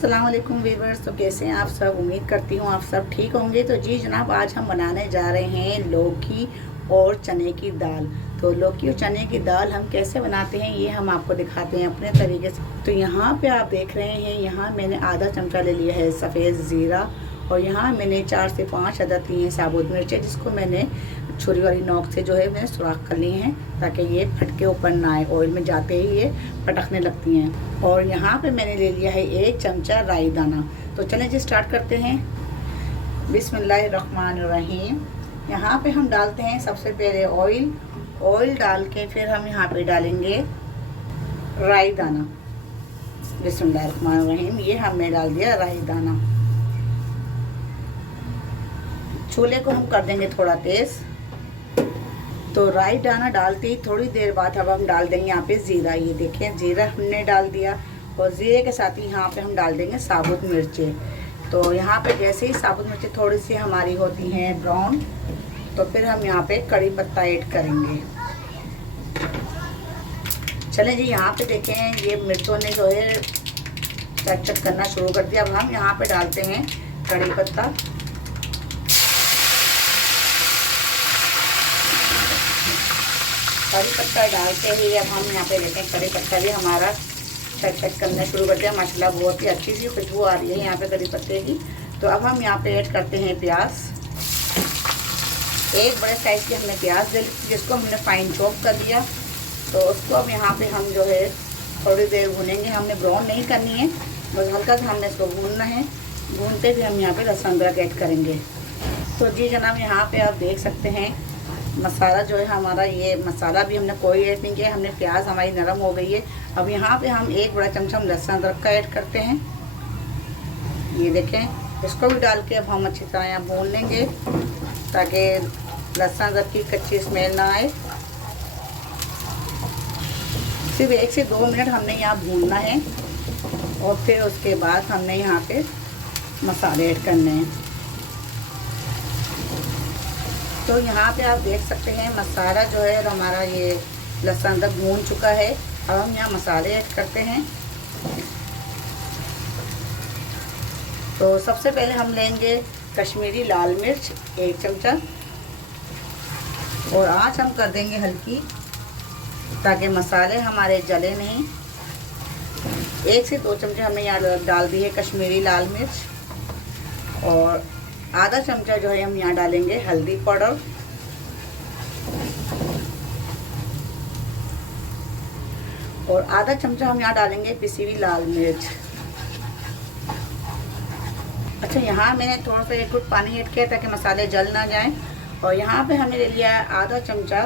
अस्सलाम वालेकुम वीवर्स। तो कैसे हैं आप सब? उम्मीद करती हूँ आप सब ठीक होंगे। तो जी जनाब, आज हम बनाने जा रहे हैं लौकी और चने की दाल। तो लौकी और चने की दाल हम कैसे बनाते हैं ये हम आपको दिखाते हैं अपने तरीके से। तो यहाँ पे आप देख रहे हैं, यहाँ मैंने आधा चमचा ले लिया है सफ़ेद ज़ीरा, और यहाँ मैंने 4 से 5 अदद लिए हैं साबुत मिर्चें, जिसको मैंने छुरी वाली नोक से जो है मैंने सुराख कर लिए हैं ताकि ये फटके ऊपर ना आए। ऑयल में जाते ही ये पटकने लगती हैं। और यहाँ पे मैंने ले लिया है 1 चमचा राई दाना। तो चलें जी स्टार्ट करते हैं। बिस्मिल्लाहिर्रहमानिर्रहीम। यहाँ पे हम डालते हैं सबसे पहले ऑयल डाल के फिर हम यहाँ पे डालेंगे राई दाना। बिस्मिल्लाहिर्रहमानिर्रहीम। ये हमने डाल दिया राई दाना। चूल्हे को हम कर देंगे थोड़ा तेज़। तो राई दाना डालते ही थोड़ी देर बाद अब हम डाल देंगे यहाँ पे ज़ीरा। ये देखें ज़ीरा हमने डाल दिया, और ज़ीरे के साथ ही यहाँ पे हम डाल देंगे साबुत मिर्चें। तो यहाँ पे जैसे ही साबुत मिर्चें थोड़ी सी हमारी होती हैं ब्राउन, तो फिर हम यहाँ पे कड़ी पत्ता ऐड करेंगे। चलें जी, यहाँ पे देखें ये मिर्चों ने जो है चट करना शुरू कर दिया। अब हम यहाँ पे डालते हैं कड़ी पत्ता। कड़ी पत्ता डालते ही अब हम यहाँ पे देखें कड़ी पत्ता भी हमारा चट करना शुरू कर दिया। माशाल्लाह बहुत ही अच्छी सी खुशबू आ रही है यहाँ पे कड़ी पत्ते की। तो अब हम यहाँ पे ऐड करते हैं प्याज। एक बड़े साइज़ की हमने प्याज ले ली, जिसको हमने फाइन चॉप कर लिया। तो उसको अब यहाँ पे हम जो है थोड़ी देर भूनेंगे। हमने ब्राउन नहीं करनी है, बस हल्का सा हमने इसको भूनना है। भूनते भी हम यहाँ पे लहसुन अदरक ऐड करेंगे। तो जी जनाब, यहाँ पे आप देख सकते हैं मसाला जो है हमारा, ये मसाला भी हमने कोई ऐड नहीं किया। हमने प्याज हमारी नरम हो गई है। अब यहाँ पे हम 1 बड़ा चमचा हम लहसुन अदरक का ऐड करते हैं। ये देखें, इसको भी डाल के अब हम अच्छी तरह यहाँ भून लेंगे ताकि लहसुन अदरक की कच्ची स्मेल ना आए। सिर्फ 1 से 2 मिनट हमने यहाँ भूनना है, और फिर उसके बाद हमने यहाँ पे मसाले ऐड करने हैं। तो यहाँ पे आप देख सकते हैं मसाला जो है हमारा ये लहसुन अदरक भून चुका है। अब हम यहाँ मसाले ऐड करते हैं। तो सबसे पहले हम लेंगे कश्मीरी लाल मिर्च 1 चमचा, और आँच हम कर देंगे हल्की ताकि मसाले हमारे जले नहीं। 1 से 2 चमचे हमने यहाँ डाल दी है कश्मीरी लाल मिर्च, और आधा चमचा जो है हम यहाँ डालेंगे हल्दी पाउडर, और आधा चमचा हम यहाँ डालेंगे पिसी हुई लाल मिर्च। अच्छा, यहाँ मैंने थोड़ा सा 1 घुट पानी ऐड किया ताकि मसाले जल ना जाएं। और यहाँ पे हमने ले लिया है आधा चमचा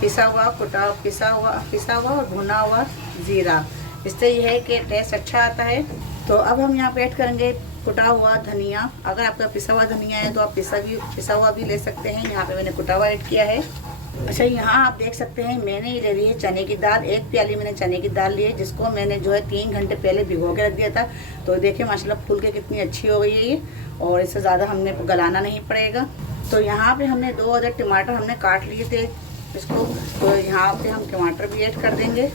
पिसा हुआ और भुना हुआ ज़ीरा। इससे यह है कि टेस्ट अच्छा आता है। तो अब हम यहाँ पे ऐड करेंगे कुटा हुआ धनिया। अगर आपका पिसा हुआ धनिया है तो आप पिसा हुआ भी ले सकते हैं। यहाँ पे मैंने कुटा हुआ ऐड किया है। अच्छा, यहाँ आप देख सकते हैं मैंने ये ले ली है चने की दाल। 1 प्याली मैंने चने की दाल ली है, जिसको मैंने जो है 3 घंटे पहले भिगो के रख दिया था। तो देखिए माशाल्लाह फूल के कितनी अच्छी हो गई है ये, और इससे ज़्यादा हमने गलाना नहीं पड़ेगा। तो यहाँ पे हमने 2 अदद टमाटर हमने काट लिए थे इसको, तो यहाँ पे हम टमाटर भी ऐड कर देंगे।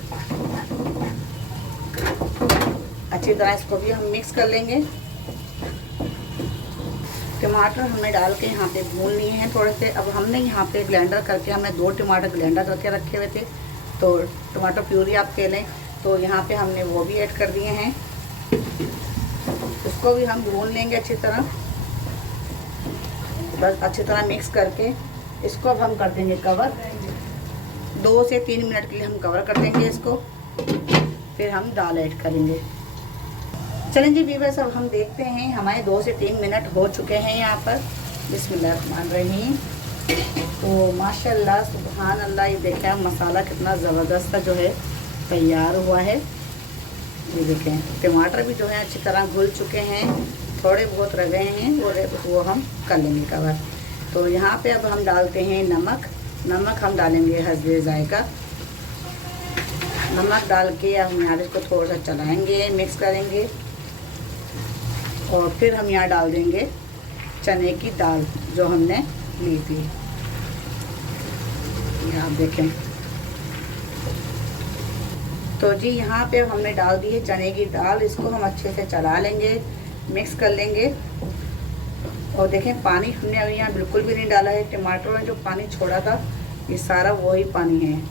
अच्छी तरह इसको भी हम मिक्स कर लेंगे। टमाटर हमने डाल के यहाँ पे भून लिए हैं थोड़े से। अब हमने यहाँ पे ब्लेंडर करके, हमने 2 टमाटर ब्लेंडर करके रखे हुए थे, तो टमाटर प्यूरी आप कह लें, तो यहाँ पे हमने वो भी ऐड कर दिए हैं। इसको भी हम भून लेंगे अच्छी तरह। बस अच्छी तरह मिक्स करके इसको अब हम कर देंगे कवर। 2 से 3 मिनट के लिए हम कवर कर देंगे इसको, फिर हम दाल ऐड करेंगे। चलें जी व्यूअर्स, अब हम देखते हैं हमारे 2 से 3 मिनट हो चुके हैं यहाँ पर। बिस्मिल्लाहिर्रहमानिर्रहीम। तो माशाल्लाह सुभान अल्लाह, ये देखें मसाला कितना ज़बरदस्त जो है तैयार हुआ है। ये देखें टमाटर भी जो है अच्छी तरह घुल चुके हैं, थोड़े बहुत रह गए हैं, वो हम कर लेंगे कवर। तो यहाँ पे अब हम डालते हैं नमक हम डालेंगे हस्बे जायका। नमक डाल के अब हम यहाँ इसको थोड़ा सा चलाएँगे, मिक्स करेंगे, और फिर हम यहाँ डाल देंगे चने की दाल जो हमने ली थी। ये आप देखें तो जी यहाँ पे अब हमने डाल दी है चने की दाल। इसको हम अच्छे से चला लेंगे, मिक्स कर लेंगे। और देखें पानी हमने अभी यहाँ बिल्कुल भी नहीं डाला है। टमाटर ने जो पानी छोड़ा था ये सारा वही पानी है।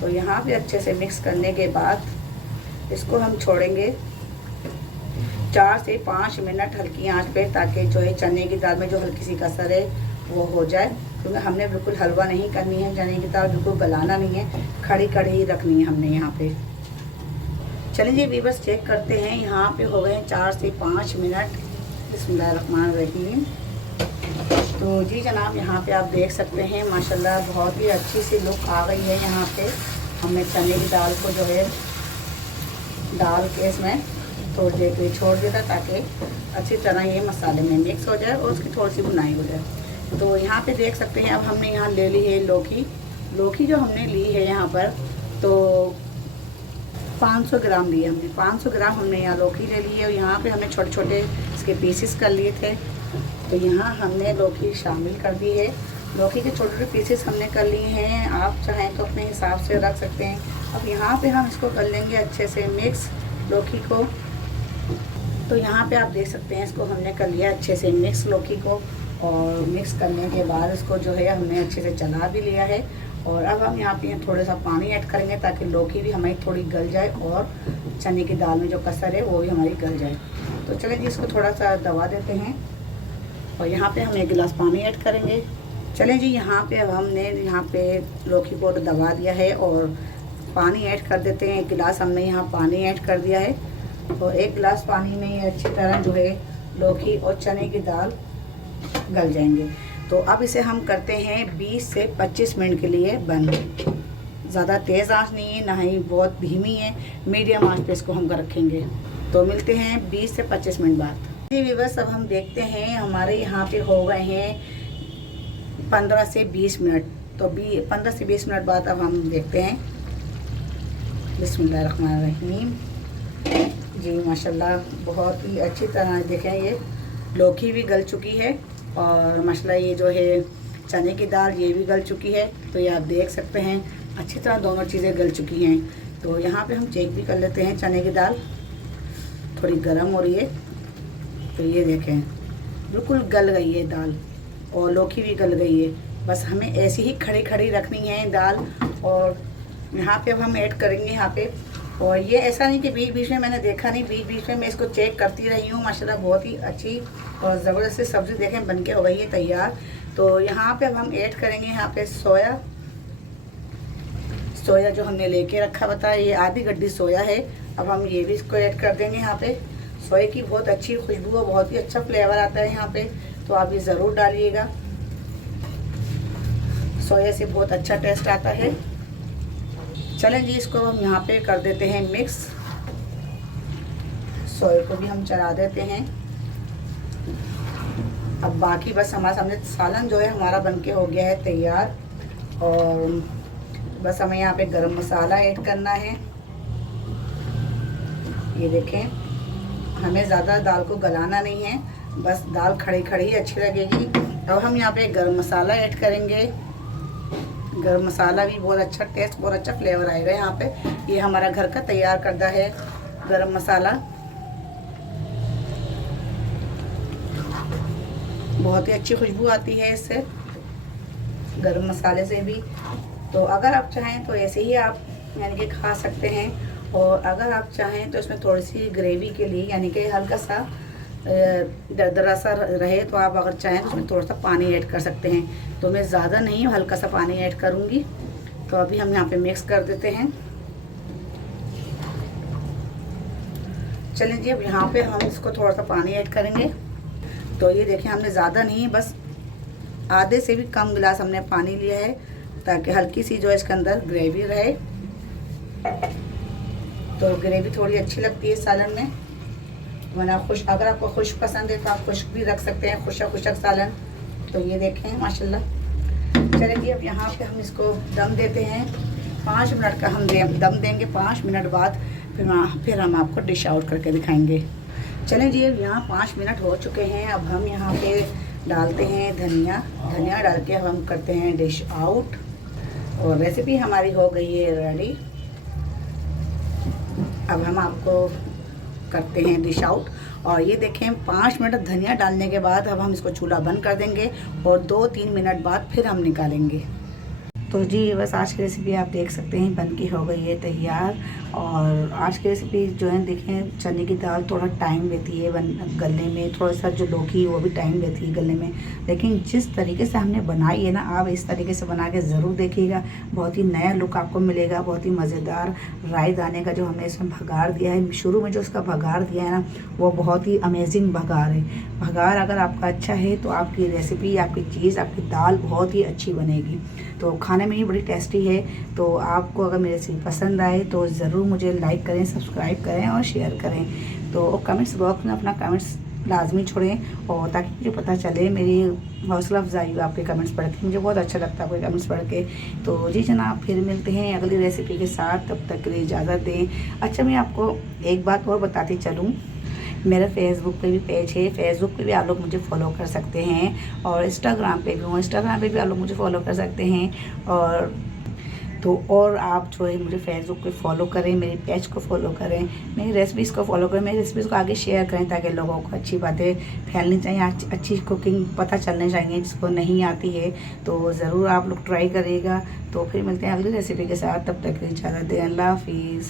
तो यहाँ पे अच्छे से मिक्स करने के बाद इसको हम छोड़ेंगे 4 से 5 मिनट हल्की आंच पे, ताकि जो है चने की दाल में जो हल्की सी कसर है वो हो जाए। क्योंकि हमने बिल्कुल हलवा नहीं करनी है, चने की दाल बिल्कुल गलाना नहीं है, खड़ी खड़ी ही रखनी है हमने यहाँ पे। चलिए जी वीवर्स चेक करते हैं। यहाँ पे हो गए 4 से 5 मिनट। बिस्मिल्लाहिर्रहमानिर्रहीम। तो जी जनाब यहाँ पे आप देख सकते हैं माशाल्लाह बहुत ही अच्छी सी लुक आ गई है। यहाँ पे हमने चने की दाल को जो है डाल के इसमें थोड़ी देर के लिए छोड़ दिया था, ताकि अच्छी तरह ये मसाले में मिक्स हो जाए और उसकी थोड़ी सी बुनाई हो जाए। तो यहाँ पे देख सकते हैं अब हमने यहाँ ले ली है लौकी जो हमने ली है यहाँ पर, तो 500 ग्राम ली है हमने। 500 ग्राम हमने यहाँ लौकी ले ली है। और यहाँ पे हमने छोटे छोटे इसके पीसेस कर लिए थे, तो यहाँ हमने लौकी शामिल कर दी है। लौकी के छोटे छोटे पीसेस हमने कर लिए हैं, आप चाहें तो अपने हिसाब से रख सकते हैं। अब यहाँ पे हम इसको कर लेंगे अच्छे से मिक्स लौकी को। तो यहाँ पे आप देख सकते हैं इसको हमने कर लिया अच्छे से मिक्स लौकी को। और मिक्स करने के बाद इसको जो है हमने अच्छे से चला भी लिया है। और अब हम यहाँ पे थोड़ा सा पानी ऐड करेंगे, ताकि लौकी भी हमारी थोड़ी गल जाए और चने की दाल में जो कसर है वो भी हमारी गल जाए। तो चलिए जी इसको थोड़ा सा दबा देते हैं। और यहाँ पे हम 1 गिलास पानी ऐड करेंगे। चलें जी यहाँ पे अब हमने यहाँ पे लौकी को दबा दिया है और पानी ऐड कर देते हैं। 1 गिलास हमने यहाँ पानी ऐड कर दिया है। और 1 गिलास पानी में ये अच्छी तरह जो है लौकी और चने की दाल गल जाएंगे। तो अब इसे हम करते हैं 20 से 25 मिनट के लिए बंद। ज़्यादा तेज़ आंच नहीं है, ना ही बहुत धीमी है, मीडियम आंच पे इसको हम रखेंगे। तो मिलते हैं 20 से 25 मिनट बाद। जी व्यूअर्स अब हम देखते हैं हमारे यहाँ पे हो गए हैं 15 से 20 मिनट। तो 15 से 20 मिनट बाद अब हम देखते हैं। बिस्मिल्लाहिर्रहमानिर्रहीम। जी माशाल्लाह बहुत ही अच्छी तरह देखें ये लौकी भी गल चुकी है और माशाल्लाह ये जो है चने की दाल ये भी गल चुकी है। तो ये आप देख सकते हैं अच्छी तरह दोनों चीज़ें गल चुकी हैं। तो यहाँ पे हम चेक भी कर लेते हैं। चने की दाल थोड़ी गर्म हो रही है, तो ये देखें बिल्कुल गल गई है दाल और लौकी भी गल गई है। बस हमें ऐसी ही खड़ी खड़ी रखनी है दाल। और यहाँ पे अब हम ऐड करेंगे यहाँ पे। और ये ऐसा नहीं कि बीच बीच में मैंने देखा नहीं, बीच बीच में मैं इसको चेक करती रही हूँ। माशाल्लाह बहुत ही अच्छी और ज़बरदस्त सब्ज़ी देखें बन के हो गई है तैयार। तो यहाँ पे अब हम ऐड करेंगे यहाँ पे सोया जो हमने लेके रखा बता, ये आधी गड्डी सोया है। अब हम ये भी इसको ऐड कर देंगे यहाँ पे। सोए की बहुत अच्छी खुशबू और बहुत ही अच्छा फ्लेवर आता है यहाँ पे, तो आप ये ज़रूर डालिएगा। सोया से बहुत अच्छा टेस्ट आता है। चलें जी इसको हम यहाँ पे कर देते हैं मिक्स। सोए को भी हम चला देते हैं। अब बाकी बस हमारा सामने सालन जो है हमारा बनके हो गया है तैयार। और बस हमें यहाँ पे गरम मसाला ऐड करना है। ये देखें हमें ज़्यादा दाल को गलाना नहीं है, बस दाल खड़ी खड़ी ही अच्छी लगेगी। अब हम यहाँ पे गरम मसाला ऐड करेंगे। गरम मसाला भी बहुत अच्छा टेस्ट, बहुत अच्छा फ्लेवर आएगा यहाँ पे। ये हमारा घर का तैयार करदा है गरम मसाला, बहुत ही अच्छी खुशबू आती है इससे, गरम मसाले से भी। तो अगर आप चाहें तो ऐसे ही आप यानी कि खा सकते हैं। और अगर आप चाहें तो इसमें थोड़ी सी ग्रेवी के लिए यानी कि हल्का सा दरदरा सा रहे, तो आप अगर चाहें तो उसमें थोड़ा सा पानी ऐड कर सकते हैं। तो मैं ज़्यादा नहीं हल्का सा पानी ऐड करूँगी। तो अभी हम यहाँ पे मिक्स कर देते हैं। चलिए जी अब यहाँ पे हम इसको थोड़ा सा पानी ऐड करेंगे। तो ये देखिए हमने ज़्यादा नहीं, बस आधे से भी कम गिलास हमने पानी लिया है, ताकि हल्की सी जो इसके अंदर ग्रेवी रहे। तो ग्रेवी थोड़ी अच्छी लगती है सालन में, वरना अगर आपको खुश्क पसंद है तो आप खुश्क भी रख सकते हैं, खुशक सालन। तो ये देखें माशाल्लाह। चलिए अब यहाँ पे हम इसको दम देते हैं। 5 मिनट का हम दम देंगे। 5 मिनट बाद फिर हम आपको डिश आउट करके दिखाएंगे। चलें जी अब यहाँ 5 मिनट हो चुके हैं। अब हम यहाँ पे डालते हैं धनिया डाल के अब हम करते हैं डिश आउट। और रेसिपी हमारी हो गई है रेडी। अब हम आपको करते हैं डिश आउट। और ये देखें 5 मिनट धनिया डालने के बाद अब हम इसको चूल्हा बंद कर देंगे और 2-3 मिनट बाद फिर हम निकालेंगे। तो जी बस आज की रेसिपी आप देख सकते हैं बन के हो गई है तैयार। और आज की रेसिपी जो है देखें, चने की दाल थोड़ा टाइम लेती है गलने में, थोड़ा सा जो लौकी वो भी टाइम लेती है गलने में, लेकिन जिस तरीके से हमने बनाई है ना, आप इस तरीके से बना के ज़रूर देखिएगा। बहुत ही नया लुक आपको मिलेगा, बहुत ही मज़ेदार। राई दाने का जो हमने इसमें भगार दिया है, शुरू में जो उसका भगार दिया है ना, वो बहुत ही अमेजिंग भगार है। भगार अगर आपका अच्छा है तो आपकी रेसिपी, आपकी चीज़, आपकी दाल बहुत ही अच्छी बनेगी। तो खाने में ही बड़ी टेस्टी है। तो आपको अगर मेरी रेसिपी पसंद आए तो ज़रूर मुझे लाइक करें, सब्सक्राइब करें और शेयर करें। तो कमेंट्स बॉक्स में अपना कमेंट्स लाजमी छोड़ें, और ताकि मुझे पता चले, मेरी हौसला अफजाई हो आपके कमेंट्स पढ़ के। मुझे बहुत अच्छा लगता है आपके कमेंट्स पढ़ के। तो जी जनाब, फिर मिलते हैं अगली रेसिपी के साथ, तब तक के लिए इजाज़त दें। अच्छा, मैं आपको एक बात और बताती चलूँ, मेरा फेसबुक पे भी पेज है, फेसबुक पे भी आप लोग मुझे फॉलो कर सकते हैं, और इंस्टाग्राम पे भी हूँ, इंस्टाग्राम पे भी आप लोग मुझे फॉलो कर सकते हैं। और आप जो है मुझे फेसबुक पे फॉलो करें, मेरे पेज को फॉलो करें, मेरी रेसिपीज़ को फॉलो करें, मेरी रेसिपीज़ को आगे शेयर करें, ताकि लोगों को अच्छी बातें फैलनी चाहिए, अच्छी कुकिंग पता चलनी चाहिए जिसको नहीं आती है। तो ज़रूर आप लोग ट्राई करिएगा। तो फिर मिलते हैं अगली रेसिपी के साथ, तब तक इजाज़त दें। अल्लाह हाफिज़।